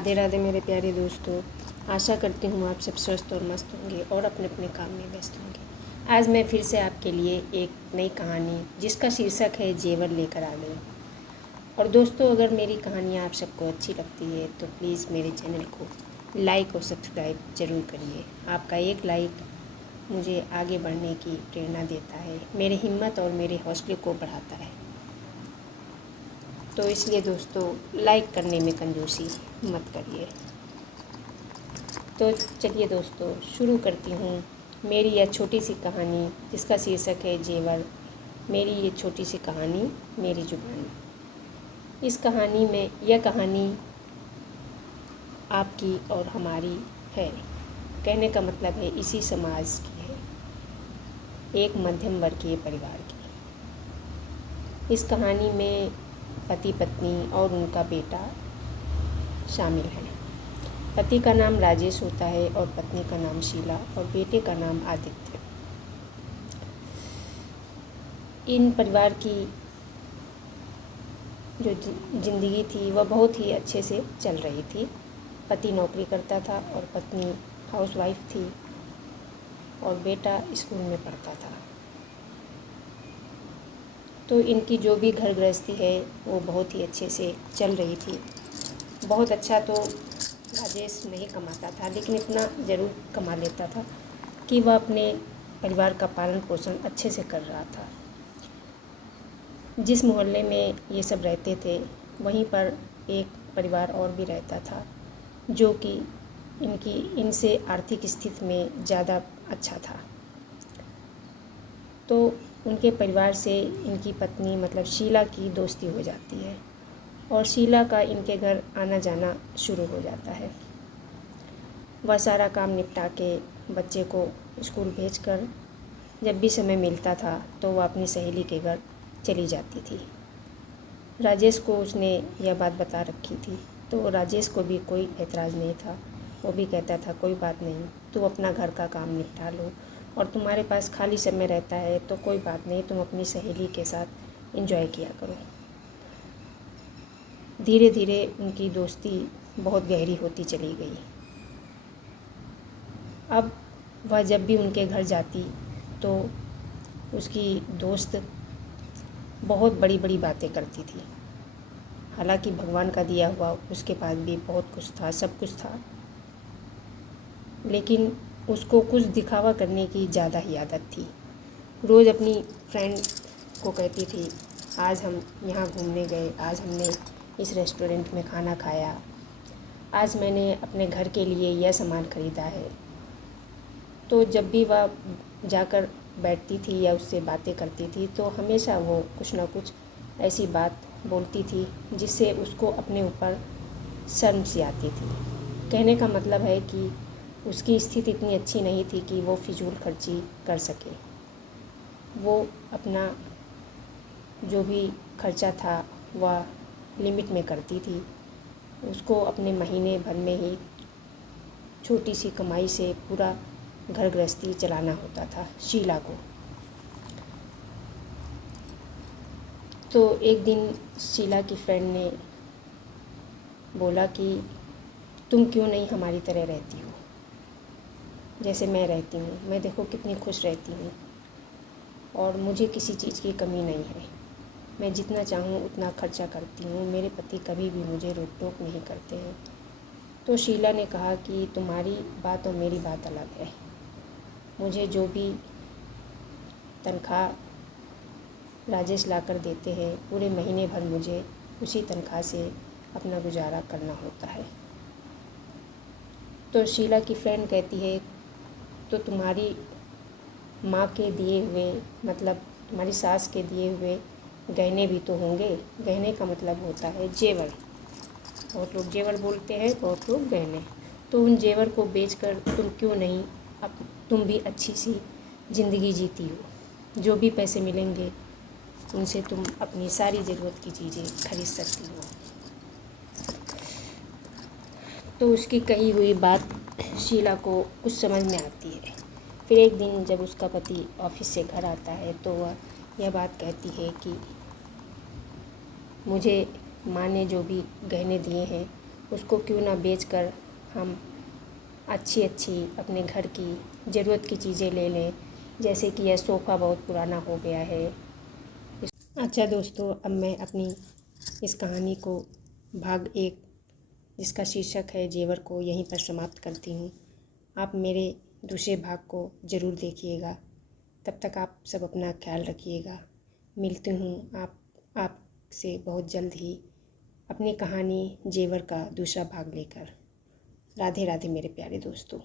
राधे राधे मेरे प्यारे दोस्तों। आशा करती हूँ आप सब स्वस्थ और मस्त होंगे और अपने अपने काम में व्यस्त होंगे। आज मैं फिर से आपके लिए एक नई कहानी जिसका शीर्षक है जेवर लेकर आ गई। और दोस्तों, अगर मेरी कहानियाँ आप सबको अच्छी लगती है तो प्लीज़ मेरे चैनल को लाइक और सब्सक्राइब ज़रूर करिए। आपका एक लाइक मुझे आगे बढ़ने की प्रेरणा देता है, मेरी हिम्मत और मेरे हौसले को बढ़ाता है। तो इसलिए दोस्तों, लाइक करने में कंजूसी मत करिए। तो चलिए दोस्तों, शुरू करती हूँ मेरी यह छोटी सी कहानी जिसका शीर्षक है जेवर। मेरी ये छोटी सी कहानी मेरी जुबानी। इस कहानी में यह कहानी आपकी और हमारी है। कहने का मतलब है इसी समाज की है, एक मध्यम वर्गीय परिवार की। इस कहानी में पति पत्नी और उनका बेटा शामिल है। पति का नाम राजेश होता है और पत्नी का नाम शीला और बेटे का नाम आदित्य। इन परिवार की जो ज़िंदगी थी वह बहुत ही अच्छे से चल रही थी। पति नौकरी करता था और पत्नी हाउसवाइफ थी और बेटा स्कूल में पढ़ता था। तो इनकी जो भी घर गृहस्थी है वो बहुत ही अच्छे से चल रही थी। बहुत अच्छा तो राजेश नहीं कमाता था, लेकिन इतना ज़रूर कमा लेता था कि वह अपने परिवार का पालन पोषण अच्छे से कर रहा था। जिस मोहल्ले में ये सब रहते थे वहीं पर एक परिवार और भी रहता था जो कि इनसे आर्थिक स्थिति में ज़्यादा अच्छा था। तो उनके परिवार से इनकी पत्नी मतलब शीला की दोस्ती हो जाती है और शीला का इनके घर आना जाना शुरू हो जाता है। वह सारा काम निपटा के बच्चे को स्कूल भेजकर जब भी समय मिलता था तो वह अपनी सहेली के घर चली जाती थी। राजेश को उसने यह बात बता रखी थी, तो राजेश को भी कोई एतराज़ नहीं था। वो भी कहता था कोई बात नहीं, तू अपना घर का काम निपटा लो और तुम्हारे पास खाली समय रहता है तो कोई बात नहीं, तुम अपनी सहेली के साथ एंजॉय किया करो। धीरे धीरे उनकी दोस्ती बहुत गहरी होती चली गई। अब वह जब भी उनके घर जाती तो उसकी दोस्त बहुत बड़ी बड़ी बातें करती थी। हालांकि भगवान का दिया हुआ उसके पास भी बहुत कुछ था, सब कुछ था, लेकिन उसको कुछ दिखावा करने की ज़्यादा ही आदत थी। रोज़ अपनी फ्रेंड को कहती थी आज हम यहाँ घूमने गए, आज हमने इस रेस्टोरेंट में खाना खाया, आज मैंने अपने घर के लिए यह सामान ख़रीदा है। तो जब भी वह जाकर बैठती थी या उससे बातें करती थी तो हमेशा वो कुछ ना कुछ ऐसी बात बोलती थी जिससे उसको अपने ऊपर शर्म सी आती थी। कहने का मतलब है कि उसकी स्थिति इतनी अच्छी नहीं थी कि वो फिजूल खर्ची कर सके। वो अपना जो भी खर्चा था वह लिमिट में करती थी। उसको अपने महीने भर में ही छोटी सी कमाई से पूरा घर गृहस्थी चलाना होता था शीला को। तो एक दिन शीला की फ्रेंड ने बोला कि तुम क्यों नहीं हमारी तरह रहती हो जैसे मैं रहती हूँ। मैं देखो कितनी खुश रहती हूँ और मुझे किसी चीज़ की कमी नहीं है। मैं जितना चाहूँ उतना खर्चा करती हूँ, मेरे पति कभी भी मुझे रोक टोक नहीं करते हैं। तो शीला ने कहा कि तुम्हारी बात और मेरी बात अलग है। मुझे जो भी तनख्वाह राजेश लाकर देते हैं पूरे महीने भर मुझे उसी तनख्वाह से अपना गुजारा करना होता है। तो शीला की फ्रेंड कहती है तो तुम्हारी माँ के दिए हुए मतलब तुम्हारी सास के दिए हुए गहने भी तो होंगे। गहने का मतलब होता है जेवर। बहुत लोग जेवर बोलते हैं, बहुत लोग गहने। तो उन जेवर को बेचकर तुम क्यों नहीं अब तुम भी अच्छी सी ज़िंदगी जीती हो। जो भी पैसे मिलेंगे उनसे तुम अपनी सारी ज़रूरत की चीज़ें खरीद सकती हो। तो उसकी कही हुई बात शीला को कुछ समझ में आती है। फिर एक दिन जब उसका पति ऑफिस से घर आता है तो वह यह बात कहती है कि मुझे माँ ने जो भी गहने दिए हैं उसको क्यों ना बेचकर हम अच्छी अच्छी अपने घर की ज़रूरत की चीज़ें ले लें। जैसे कि यह सोफ़ा बहुत पुराना हो गया है। अच्छा दोस्तों, अब मैं अपनी इस कहानी को भाग 1, जिसका शीर्षक है जेवर को, यहीं पर समाप्त करती हूँ। आप मेरे दूसरे भाग को ज़रूर देखिएगा। तब तक आप सब अपना ख्याल रखिएगा। मिलती हूँ आपसे बहुत जल्द ही अपनी कहानी जेवर का दूसरा भाग लेकर। राधे राधे मेरे प्यारे दोस्तों।